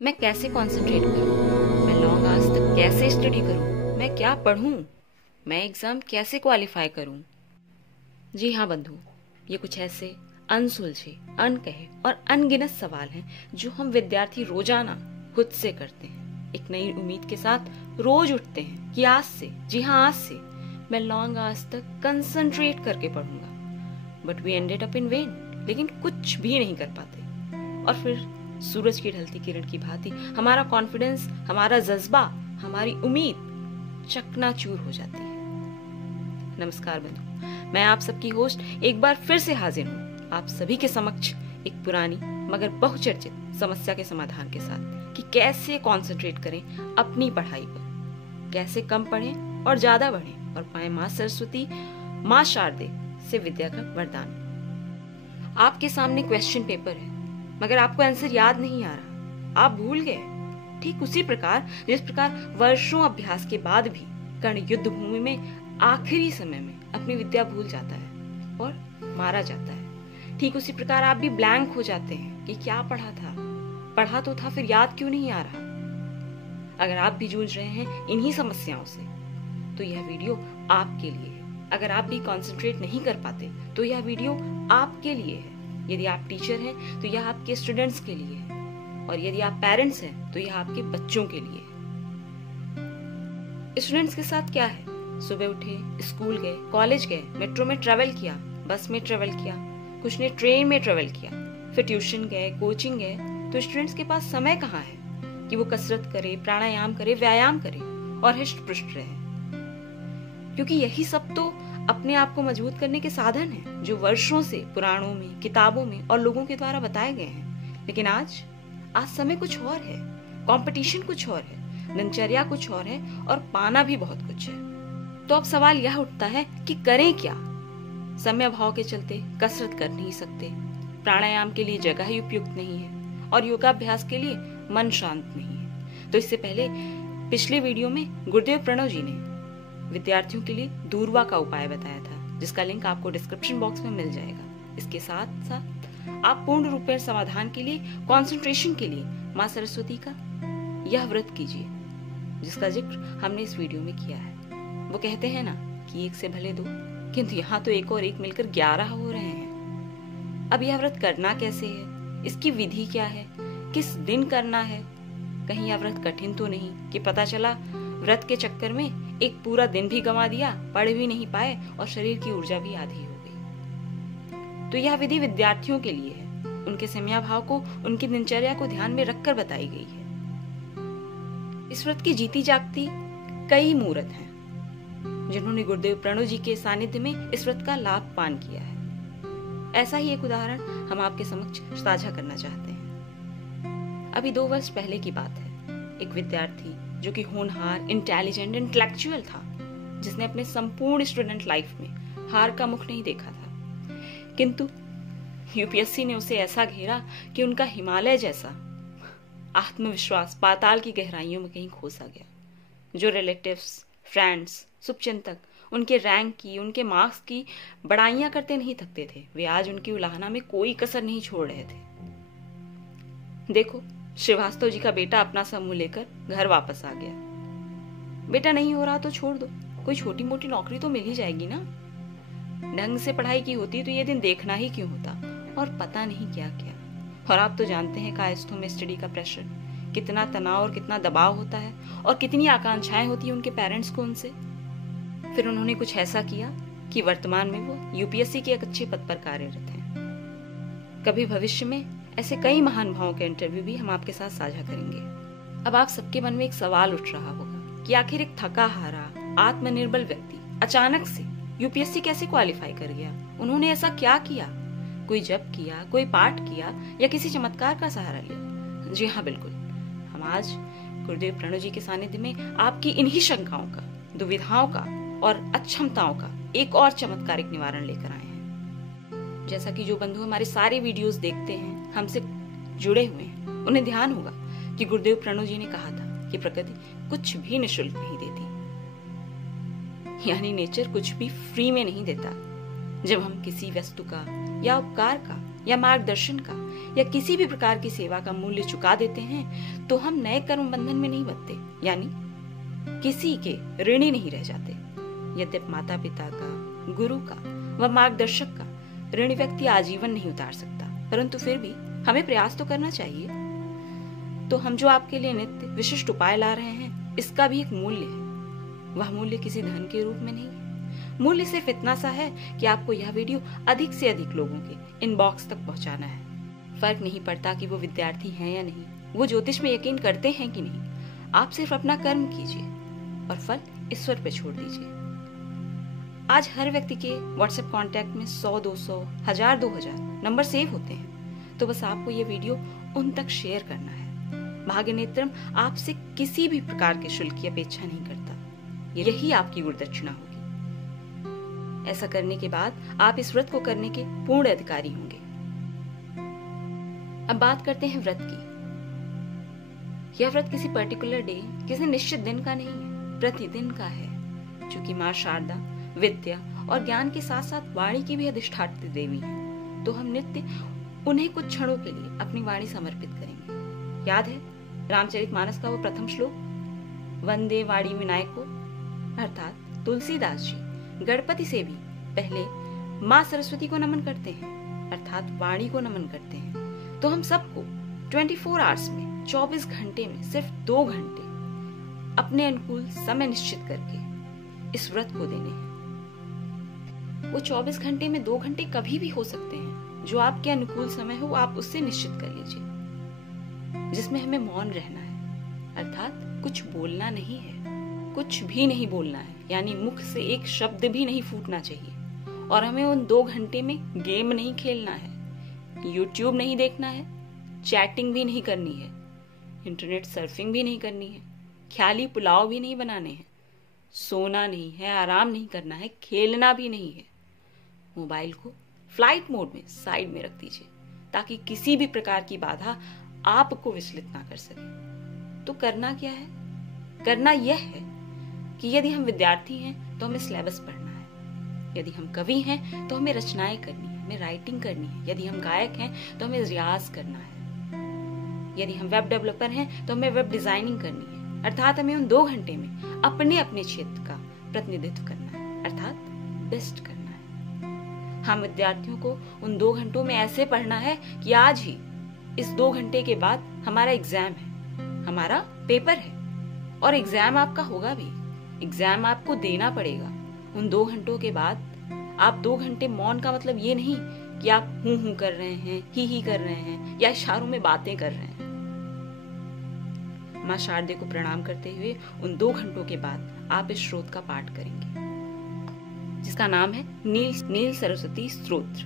मैं कैसे कंसंट्रेट करूं? मैं लॉन्ग आवर्स तक कैसे स्टडी करूं? मैं क्या पढूं? मैं एग्जाम कैसे क्वालिफाई करूं? जी हाँ बंधु, ये कुछ ऐसे अनसुलझे, अनकहे और अनगिनत सवाल हैं जो हम विद्यार्थी रोजाना खुद से करते हैं। एक नई उम्मीद के साथ रोज उठते हैं कि आज से, जी हाँ आज से, मैं लॉन्ग आवर्स तक कंसंट्रेट करके पढ़ूंगा। But we ended up in vain, लेकिन कुछ भी नहीं कर पाते। और फिर सूरज की ढलती किरण की भांति हमारा कॉन्फिडेंस, हमारा जज्बा, हमारी उम्मीद चकनाचूर हो जाती है। नमस्कार बंधु, मैं आप सबकी होस्ट एक बार फिर से हाजिर हूँ आप सभी के समक्ष एक पुरानी मगर बहुचर्चित समस्या के समाधान के साथ कि कैसे कंसंट्रेट करें अपनी पढ़ाई पर, कैसे कम पढ़ें और ज्यादा बढ़ें और पाएं माँ सरस्वती, माँ शारदे से विद्या का वरदान। आपके सामने क्वेश्चन पेपर है मगर आपको आंसर याद नहीं आ रहा, आप भूल गए। ठीक उसी प्रकार जिस प्रकार वर्षों अभ्यास के बाद भी कर्ण युद्ध भूमि में आखिरी समय में अपनी विद्या भूल जाता है और मारा जाता है, ठीक उसी प्रकार आप भी ब्लैंक हो जाते हैं कि क्या पढ़ा था, पढ़ा तो था फिर याद क्यों नहीं आ रहा। अगर आप भी जूझ रहे हैं इन्हीं समस्याओं से तो यह वीडियो आपके लिए है। अगर आप भी कंसंट्रेट नहीं कर पाते तो यह वीडियो आपके लिए है। यदि आप टीचर हैं तो यह आपके स्टूडेंट्स के लिए है और यदि आप पेरेंट्स हैं तो यह आपके बच्चों के लिए है। स्टूडेंट्स के साथ क्या है, सुबह उठे, स्कूल गए, कॉलेज गए, मेट्रो में ट्रेवल किया, बस में ट्रेवल किया, कुछ ने ट्रेन में ट्रेवल किया, फिर ट्यूशन गए, कोचिंग गए, तो स्टूडेंट्स के पास समय कहाँ है कि वो कसरत करे, प्राणायाम करे, व्यायाम करे और हिष्ट पुष्ट रहे। क्योंकि यही सब तो अपने आप को मजबूत करने के साधन हैं जो वर्षों से पुराणों में, किताबों में और लोगों के द्वारा बताए गए हैं। लेकिन आज समय कुछ और है, कंपटीशन कुछ और है, दिनचर्या कुछ और है और पाना भी बहुत कुछ है। तो अब सवाल यह उठता है कि करें क्या। समय अभाव के चलते कसरत कर नहीं सकते, प्राणायाम के लिए जगह ही उपयुक्त नहीं है और योगाभ्यास के लिए मन शांत नहीं है। तो इससे पहले पिछले वीडियो में गुरुदेव प्रणव जी ने विद्यार्थियों के लिए दूरवा का उपाय बताया था, जिसका लिंक आपको डिस्क्रिप्शन बॉक्स में मिल जाएगा। इसके साथ साथ आप पूर्ण रूप में समाधान के लिए, कंसंट्रेशन के लिए माँ सरस्वती का यह व्रत कीजिए जिसका जिक्र हमने इस वीडियो में किया है। वो कहते हैं ना कि एक से भले दो, किंतु यहाँ तो एक और एक मिलकर 11 हो रहे हैं। अब यह व्रत करना कैसे है, इसकी विधि क्या है, किस दिन करना है, कहीं यह व्रत कठिन तो नहीं कि पता चला व्रत के चक्कर में एक पूरा दिन भी गंवा दिया, पढ़ भी नहीं पाए और शरीर की ऊर्जा भी आधी हो गई। तो यह विधि विद्यार्थियों के लिए है, उनके समयाभाव को, उनकी दिनचर्या को ध्यान में रखकर बताई गई है। इस व्रत की जीती जागती कई मूर्त हैं जिन्होंने गुरुदेव प्रणव जी के सानिध्य में इस व्रत का लाभ पान किया है। ऐसा ही एक उदाहरण हम आपके समक्ष साझा करना चाहते हैं। अभी 2 वर्ष पहले की बात है। एक विद्यार्थी जो कि होनहार, इंटेलिजेंट, इंटेलेक्चुअल था, जिसने अपने संपूर्ण स्टूडेंट लाइफ में हार का मुख नहीं देखा था, किंतु यूपीएससी ने उसे ऐसा घेरा कि उनका हिमालय जैसा आत्मविश्वास पाताल की गहराइयों में कहीं खोसा गया। जो रिलेटिव्स, फ्रेंड्स, शुभचिंतक उनके रैंक की, उनके मार्क्स की बड़ाइयां करते नहीं थकते थे, वे आज उनकी उलाहना में कोई कसर नहीं छोड़ रहे थे। देखो, श्रीवास्तव जी का बेटा अपना समूह लेकर घर वापस आ गया। बेटा नहीं हो रहा तो छोड़ दो, कोई छोटी मोटी नौकरी तो मिल ही जाएगी ना। ढंग से पढ़ाई की होती तो ये दिन देखना ही क्यों होता, और पता नहीं क्या क्या। और आप तो जानते हैं कायस्थों में स्टडी का प्रेशर, कितना तनाव और कितना दबाव होता है और कितनी आकांक्षाएं होती है उनके पेरेंट्स को उनसे। फिर उन्होंने कुछ ऐसा किया कि वर्तमान में वो यूपीएससी के एक अच्छे पद पर कार्यरत हैं। कभी भविष्य में ऐसे कई महान भावों के इंटरव्यू भी हम आपके साथ साझा करेंगे। अब आप सबके मन में एक सवाल उठ रहा होगा कि आखिर एक थका हारा, आत्मनिर्भर व्यक्ति अचानक से यूपीएससी कैसे क्वालिफाई कर गया? उन्होंने ऐसा क्या किया? कोई जप किया, कोई पाठ किया या किसी चमत्कार का सहारा लिया? जी हाँ, बिल्कुल। हम आज गुरुदेव प्रणव जी के सानिध्य में आपकी इन्हीं शंकाओं का, दुविधाओं का और अक्षमताओं का एक और चमत्कारिक निवारण लेकर आए हैं। जैसा कि जो बंधु हमारे सारे वीडियोस देखते हैं, हमसे जुड़े हुए हैं, उन्हें ध्यान होगा कि गुरुदेव प्रणव जी ने कहा था कि प्रकृति कुछ भी निःशुल्क नहीं देती, यानी नेचर कुछ भी फ्री में नहीं देता। जब हम किसी वस्तु का या उपकार का या मार्गदर्शन का या किसी भी प्रकार की सेवा का मूल्य चुका देते हैं तो हम नए कर्म बंधन में नहीं बंधते, यानी किसी के ऋणी नहीं रह जाते। यद्यपि माता पिता का, गुरु का व मार्गदर्शक का ऋण व्यक्ति आजीवन नहीं उतार सकता, परंतु फिर भी हमें प्रयास तो करना चाहिए। तो हम जो आपके लिए नित्य विशिष्ट उपाय ला रहे हैं, इसका भी एक मूल्य है। वह मूल्य किसी धन के रूप में नहीं है। मूल्य सिर्फ इतना सा है कि आपको यह वीडियो अधिक से अधिक लोगों के इनबॉक्स तक पहुंचाना है। फर्क नहीं पड़ता कि वो विद्यार्थी हैं या नहीं, वो ज्योतिष में यकीन करते हैं कि नहीं। आप सिर्फ अपना कर्म कीजिए और फल ईश्वर पे छोड़ दीजिए। आज हर व्यक्ति के व्हाट्सएप कांटेक्ट में 100, 200, 1000, 2000 नंबर सेव होते हैं, तो बस आपको ये वीडियो उन तक शेयर करना है। भाग्य नेत्रम आपसे किसी भी प्रकार के शुल्क की अपेक्षा नहीं करता, यही आपकी गुरुदक्षिणा होगी। ऐसा करने के बाद आप इस व्रत को करने के पूर्ण अधिकारी होंगे। अब बात करते हैं व्रत की। यह व्रत किसी पर्टिकुलर डे, किसी निश्चित दिन का नहीं है, प्रतिदिन का है, क्योंकि माँ शारदा विद्या और ज्ञान के साथ साथ वाणी की भी अधिष्ठात्री देवी है। तो हम नित्य उन्हें कुछ क्षणों के लिए अपनी वाणी समर्पित करेंगे। याद है रामचरितमानस का वो प्रथम श्लोक, वंदे वाणी विनायको, अर्थात तुलसीदास जी गणपति से भी पहले माँ सरस्वती को नमन करते हैं, अर्थात वाणी को नमन करते हैं। तो हम सबको 24 आवर्स में, 24 घंटे में सिर्फ 2 घंटे अपने अनुकूल समय निश्चित करके इस व्रत को देने हैं। वो 24 घंटे में 2 घंटे कभी भी हो सकते हैं, जो आपके अनुकूल समय हो आप उससे निश्चित कर लीजिए, जिसमें हमें मौन रहना है, अर्थात कुछ बोलना नहीं है, कुछ भी नहीं बोलना है, यानी मुख से एक शब्द भी नहीं फूटना चाहिए। और हमें उन 2 घंटे में गेम नहीं खेलना है, यूट्यूब नहीं देखना है, चैटिंग भी नहीं करनी है, इंटरनेट सर्फिंग भी नहीं करनी है, ख्याली पुलाव भी नहीं बनाने हैं, सोना नहीं है, आराम नहीं करना है, खेलना भी नहीं है। मोबाइल को फ्लाइट मोड में साइड में रख दीजिए, ताकि किसी भी प्रकार की बाधा आपको विचलित ना कर सके। तो करना क्या है? करना यह है कि यदि हम विद्यार्थी हैं तो हमें सिलेबस पढ़ना है, यदि हम कवि हैं तो हमें रचनाएं करनी है, हमें राइटिंग करनी है, यदि हम गायक हैं तो हमें रियाज करना है, यदि हम वेब डेवलपर हैं तो हमें वेब डिजाइनिंग करनी है। अर्थात हमें उन 2 घंटे में अपने अपने क्षेत्र का प्रतिनिधित्व करना है, अर्थात बेस्ट करना है। हम विद्यार्थियों को उन 2 घंटों में ऐसे पढ़ना है कि आज ही इस 2 घंटे के बाद हमारा एग्जाम है, हमारा पेपर है, और एग्जाम आपका होगा भी, एग्जाम आपको देना पड़ेगा। उन 2 घंटों के बाद आप 2 घंटे मौन का मतलब ये नहीं कि आप हूं कर रहे हैं, ही कर रहे हैं, या इशारों में बातें कर रहे हैं। माँ शारदे को प्रणाम करते हुए उन 2 घंटों के बाद आप इस श्लोक का पाठ करेंगे, जिसका नाम है नील सरस्वती स्तोत्र।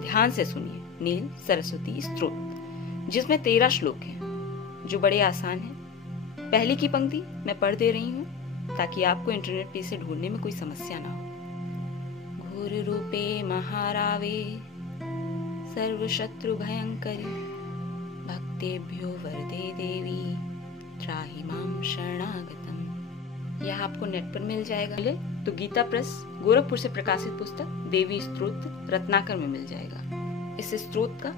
ध्यान से सुनिए, नील सरस्वती स्तोत्र, जिसमें 13 श्लोक हैं, जो बड़े आसान हैं। पहली की पंक्ति मैं पढ़ दे रही हूँ ताकि आपको इंटरनेट पे इसे ढूंढने में कोई समस्या ना हो। घोर रूपे महारावे सर्व शत्रु भयंकरी, भक्तेभ्यो वरदे देवी त्राहि मां शरणागतम। यह आपको नेट पर मिल जाएगा, तो गीता प्रेस गोरखपुर से प्रकाशित पुस्तक देवी स्तोत्र रत्नाकर में मिल जाएगा। इस स्तोत्र का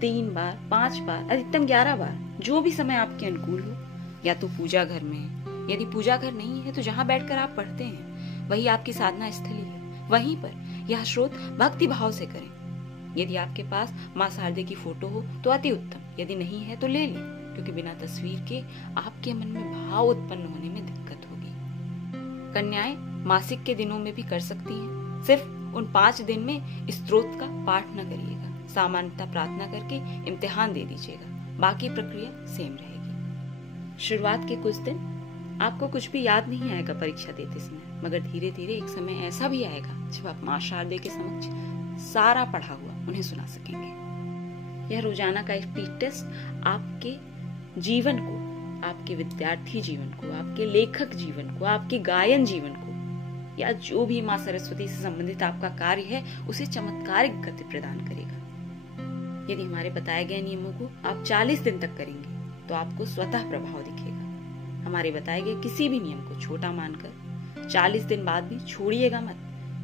3 बार, 5 बार, अधिकतम 11 बार, जो भी समय आपके अनुकूल हो, या तो पूजा घर में, यदि पूजा घर नहीं है तो जहाँ बैठकर आप पढ़ते हैं वही आपकी साधना स्थली है, वहीं पर यह स्तोत्र भक्ति भाव से करें। यदि आपके पास माँ शारदे की फोटो हो तो अति उत्तम, यदि नहीं है तो ले लें, क्योंकि बिना तस्वीर के आपके मन में भाव उत्पन्न होने में दिक्कत होगी। कन्याएं मासिक के दिनों में भी कर सकती हैं, सिर्फ उन 5 दिन में इस स्तोत्र का पाठ न करिएगा, सामान्यतः प्रार्थना करके इम्तिहान दे दीजिएगा, बाकी प्रक्रिया सेम रहेगी। शुरुआत के कुछ दिन आपको कुछ भी याद नहीं आएगा परीक्षा देते समय, मगर धीरे धीरे एक समय ऐसा भी आएगा जब आप माँ शारदे के समक्ष सारा पढ़ा हुआ उन्हें सुना सकेंगे। यह रोजाना का स्पीड टेस्ट आपके जीवन को, आपके विद्यार्थी जीवन को, आपके लेखक जीवन को, आपके गायन जीवन को, या जो भी माँ सरस्वती से संबंधित आपका कार्य है उसे चमत्कारिक गति प्रदान करेगा। यदि हमारे बताए गए नियमों को आप 40 दिन तक करेंगे तो आपको स्वतः प्रभाव दिखेगा। हमारे बताए गए किसी भी नियम को छोटा मानकर 40 दिन बाद भी छोड़िएगा मत।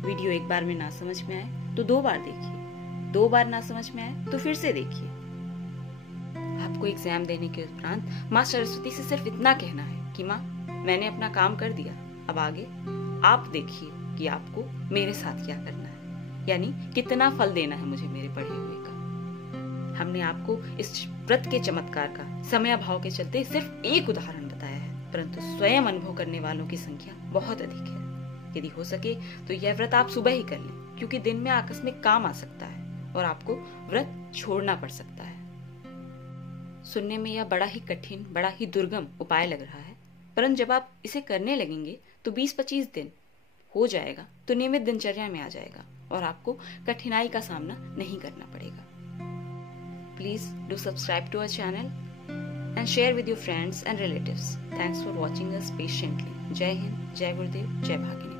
वीडियो एक बार में ना समझ में आए तो 2 बार देखिए, 2 बार ना समझ में आए तो फिर से देखिए। आपको एग्जाम देने के उपरांत माँ सरस्वती से सिर्फ इतना कहना है कि माँ, मैंने अपना काम कर दिया, अब आगे आप देखिए कि आपको मेरे साथ क्या करना है, यानी कितना फल देना है मुझे मेरे पढ़े हुए का। हमने आपको इस व्रत के चमत्कार का समय अभाव के चलते सिर्फ एक उदाहरण बताया है, परंतु स्वयं अनुभव करने वालों की संख्या बहुत अधिक है। यदि हो सके तो यह व्रत आप सुबह ही कर लें, क्योंकि दिन में आकस्मिक काम आ सकता है और आपको व्रत छोड़ना पड़ सकता है। सुनने में यह बड़ा ही कठिन, बड़ा ही दुर्गम उपाय लग रहा है, परंतु जब आप इसे करने लगेंगे तो 20-25 दिन हो जाएगा तो नियमित दिनचर्या में आ जाएगा और आपको कठिनाई का सामना नहीं करना पड़ेगा। Please do subscribe to our channel and share with your friends and relatives. Thanks for watching us patiently. जय हिंद, जय गुरुदेव, जय भाग्यनाथ।